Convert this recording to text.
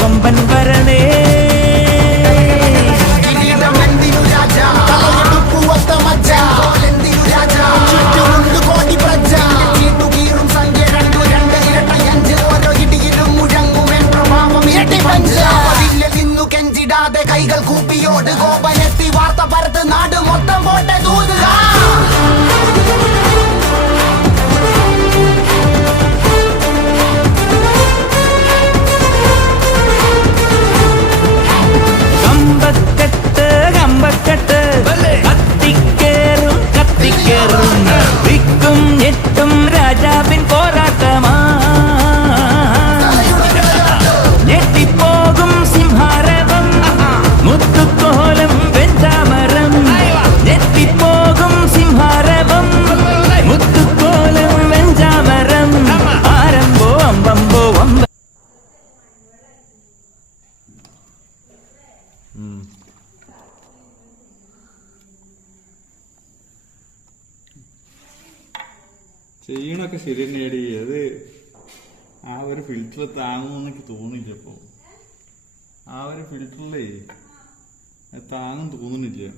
കൊമ്പൻ വരണേ കൈകൾ കൂപ്പിയോട് കോപനെത്തി വാർത്ത പരത്ത് നാട് മൊത്തം പോട്ടെ തൂതുക. കമ്പക്കെട്ട് കമ്പക്കെട്ട് കത്തിക്കേറും കത്തിക്കേറും വിക്കും ഞെട്ടും രാജാവിൻ പോരാട്ടമാ ഞെട്ടിപ്പോകും സിംഹാരവം മുത്തുക്കോലം വെഞ്ചാമരം ഞെട്ടിപ്പോകും സിംഹാരവം മുത്തുക്കോലം വെഞ്ചാമരം ആരംഭോ അമ്പമ്പോ അമ്പ. ചെയ്യണൊക്കെ ശരി തന്നെയാടി. അത് ആ ഒരു ഫിൽറ്റർ താങ്ങുമെന്ന് എനിക്ക് തോന്നില്ല. ഇപ്പൊ ആ ഒരു ഫിൽറ്ററിലേ താങ്ങും തോന്നുന്നില്ല.